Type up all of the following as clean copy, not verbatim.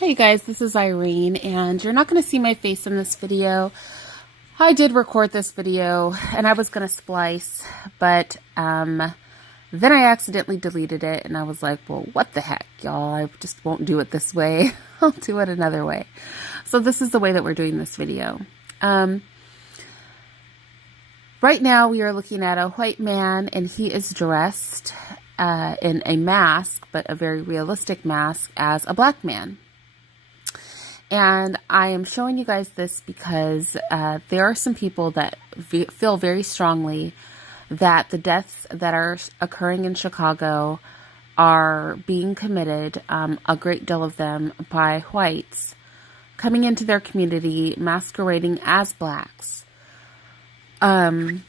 Hey guys, this is Irene, and you're not going to see my face in this video. I did record this video, and I was going to splice, but then I accidentally deleted it, and I was like, well, what the heck, y'all? I just won't do it this way. I'll do it another way. So this is the way that we're doing this video. Right now, we are looking at a white man, and he is dressed in a mask, but a very realistic mask, as a black man. And I am showing you guys this because there are some people that feel very strongly that the deaths that are occurring in Chicago are being committed, a great deal of them, by whites coming into their community, masquerading as blacks, and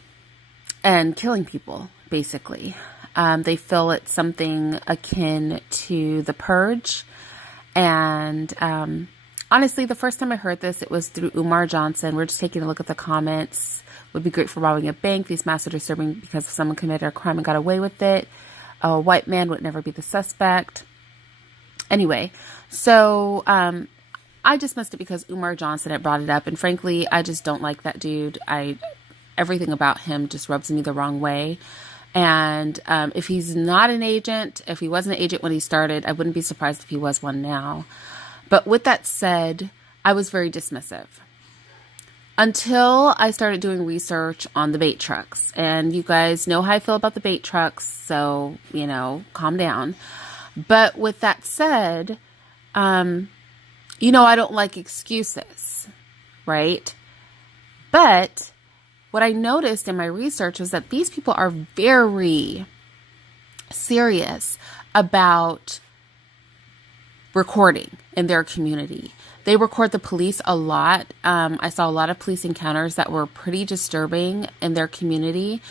killing people, basically. They feel it's something akin to the Purge, and honestly, the first time I heard this, it was through Umar Johnson. We're just taking a look at the comments. Would be great for robbing a bank. These masses are serving because someone committed a crime and got away with it. A white man would never be the suspect. Anyway, so I dismissed it because Umar Johnson had brought it up. And frankly, I just don't like that dude. Everything about him just rubs me the wrong way. And if he's not an agent, if he wasn't an agent when he started, I wouldn't be surprised if he was one now. But with that said, I was very dismissive until I started doing research on the bait trucks. And you guys know how I feel about the bait trucks, so, calm down. But with that said, I don't like excuses, right? But what I noticed in my research was that these people are very serious about recording in their community. They record the police a lot. I saw a lot of police encounters that were pretty disturbing in their community.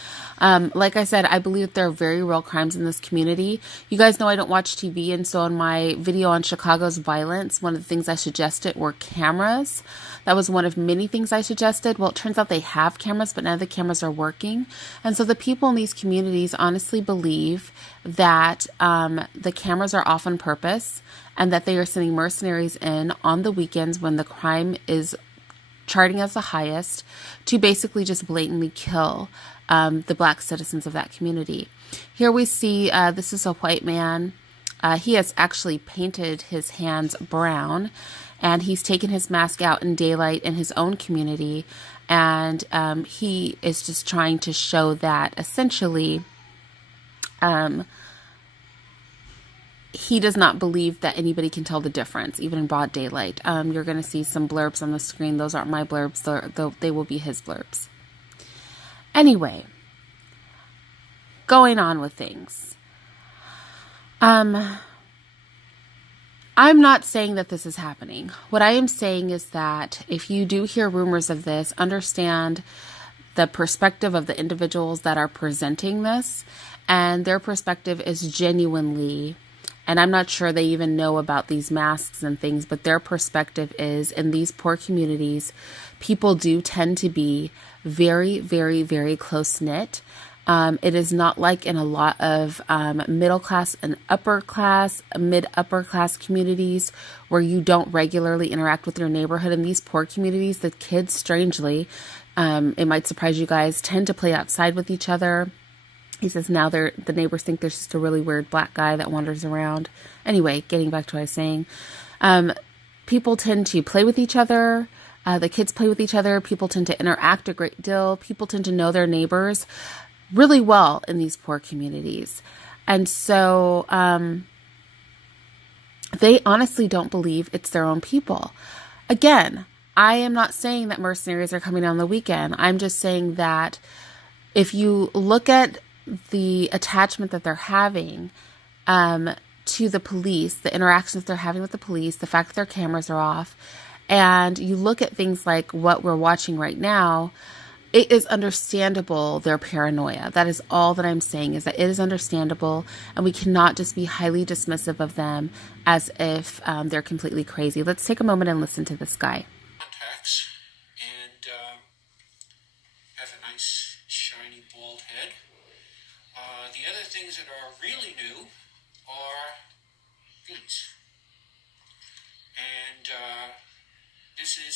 Like I said, I believe that there are very real crimes in this community. You guys know I don't watch TV, and so in my video on Chicago's violence, one of the things I suggested were cameras. That was one of many things I suggested. Well, it turns out they have cameras, but none of the cameras are working. And so the people in these communities honestly believe that the cameras are off on purpose, and that they are sending mercenaries in on the weekends when the crime is charting as the highest to basically just blatantly kill the black citizens of that community. Here we see, this is a white man. He has actually painted his hands brown, and he's taken his mask out in daylight in his own community. And he is just trying to show that essentially he does not believe that anybody can tell the difference, even in broad daylight. You're going to see some blurbs on the screen. Those aren't my blurbs. They will be his blurbs. Anyway, going on with things. I'm not saying that this is happening. What I am saying is that if you do hear rumors of this, understand the perspective of the individuals that are presenting this, and their perspective is genuinely, and I'm not sure they even know about these masks and things, but their perspective is, in these poor communities, people do tend to be very, very, very close-knit. It is not like in a lot of middle class and upper class, mid-upper class communities where you don't regularly interact with your neighborhood. In these poor communities, the kids, strangely, it might surprise you guys, tend to play outside with each other. He says now the neighbors think there's just a really weird black guy that wanders around. Anyway, getting back to what I was saying, people tend to play with each other. The kids play with each other. People tend to interact a great deal. People tend to know their neighbors really well in these poor communities. And so they honestly don't believe it's their own people. Again, I am not saying that mercenaries are coming on the weekend. I'm just saying that if you look at the attachment that they're having to the police, the interactions they're having with the police, the fact that their cameras are off, and you look at things like what we're watching right now, it is understandable their paranoia. That is all that I'm saying, is that it is understandable, and we cannot just be highly dismissive of them as if they're completely crazy. Let's take a moment and listen to this guy. Contacts, and have a nice shiny bald head. The other things that are really new are these.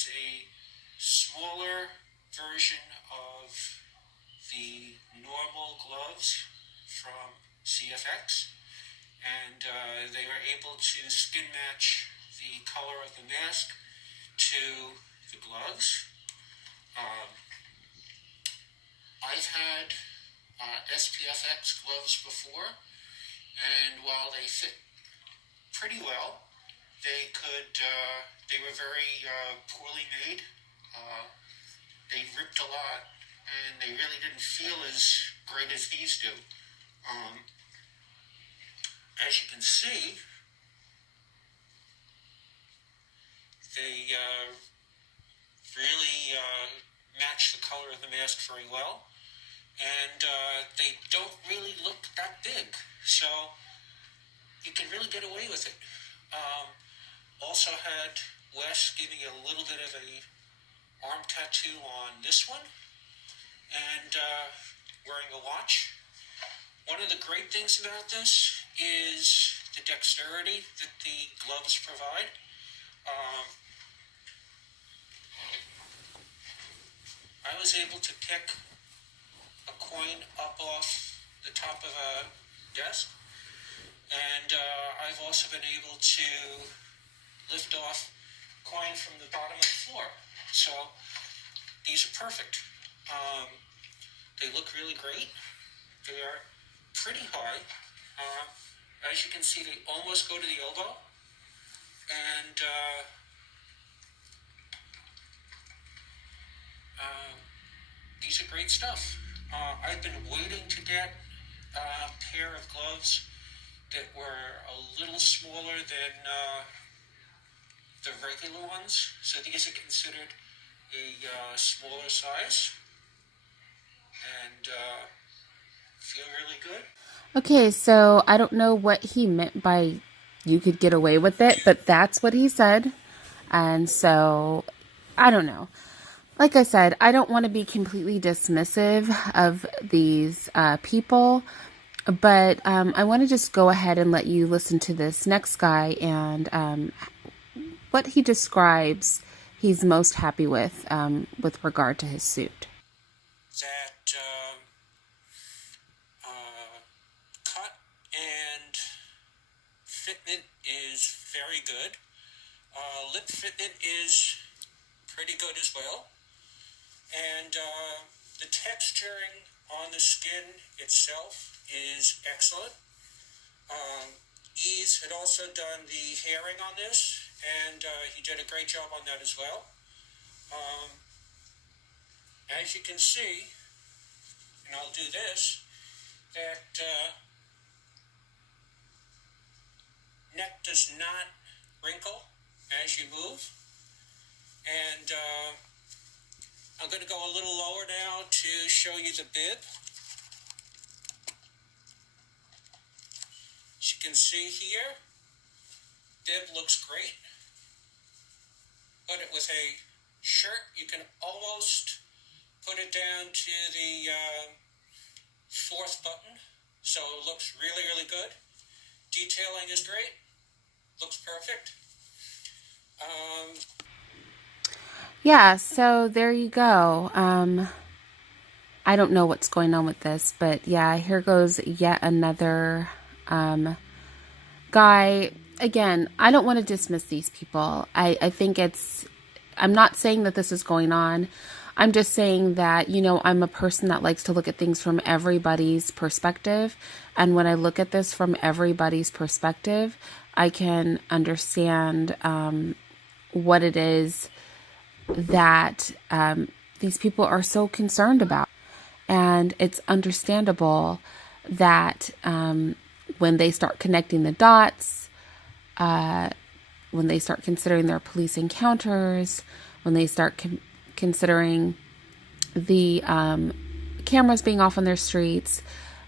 is a smaller version of the normal gloves from CFX, and they were able to skin match the color of the mask to the gloves. I've had SPFX gloves before, and while they fit pretty well, they were very poorly made. They ripped a lot, and they really didn't feel as great as these do. As you can see, they really match the color of the mask very well, and they don't really look that big, so you can really get away with it. Also had Wes give me a little bit of a arm tattoo on this one, and wearing a watch. One of the great things about this is the dexterity that the gloves provide. I was able to pick a coin up off the top of a desk, and I've also been able to lift off a coin from the bottom of the floor. So these are perfect. They look really great. They are pretty high. As you can see, they almost go to the elbow, and these are great stuff. I've been waiting to get a pair of gloves that were a little smaller than the regular ones, so these are considered a smaller size, and feel really good. Okay, so I don't know what he meant by you could get away with it, but that's what he said. And so, I don't know. Like I said, I don't want to be completely dismissive of these people, but I want to just go ahead and let you listen to this next guy and what he describes he's most happy with regard to his suit. That cut and fitment is very good. Lip fitment is pretty good as well. And the texturing on the skin itself is excellent. Ease had also done the hairing on this, and he did a great job on that as well. As you can see, and I'll do this, that neck does not wrinkle as you move. And I'm going to go a little lower now to show you the bib. As you can see here, bib looks great. Put it with a shirt, you can almost put it down to the fourth button, so it looks really, really good. Detailing is great, looks perfect. Yeah, so there you go. I don't know what's going on with this, but yeah, here goes yet another guy. Again, I don't want to dismiss these people. I think I'm not saying that this is going on. I'm just saying that, I'm a person that likes to look at things from everybody's perspective. And when I look at this from everybody's perspective, I can understand what it is that these people are so concerned about. And it's understandable that when they start connecting the dots, when they start considering their police encounters, when they start considering the cameras being off on their streets,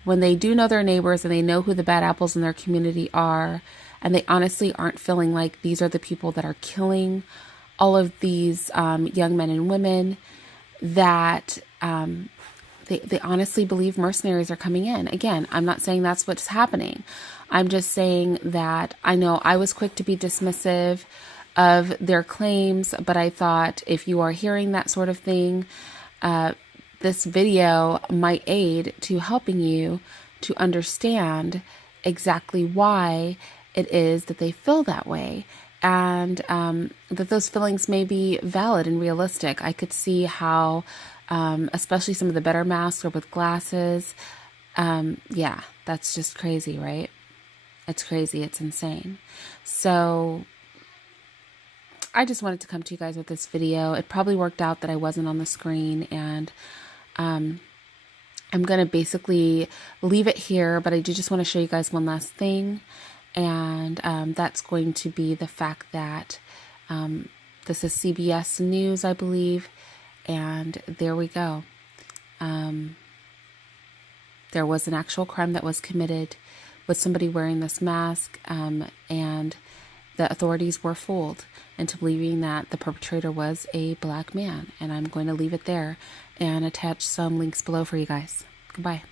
when they do know their neighbors and they know who the bad apples in their community are, and they honestly aren't feeling like these are the people that are killing all of these young men and women, that they honestly believe mercenaries are coming in. Again, I'm not saying that's what's happening. I'm just saying that I know I was quick to be dismissive of their claims, but I thought if you are hearing that sort of thing, this video might aid to helping you to understand exactly why it is that they feel that way, and that those feelings may be valid and realistic. I could see how, especially some of the better masks are with glasses. Yeah, that's just crazy, right? It's crazy. It's insane. So I just wanted to come to you guys with this video. It probably worked out that I wasn't on the screen, and I'm going to basically leave it here, but I do just want to show you guys one last thing, and that's going to be the fact that this is CBS News, I believe, and there we go. There was an actual crime that was committed with somebody wearing this mask, and the authorities were fooled into believing that the perpetrator was a black man. And I'm going to leave it there and attach some links below for you guys. Goodbye.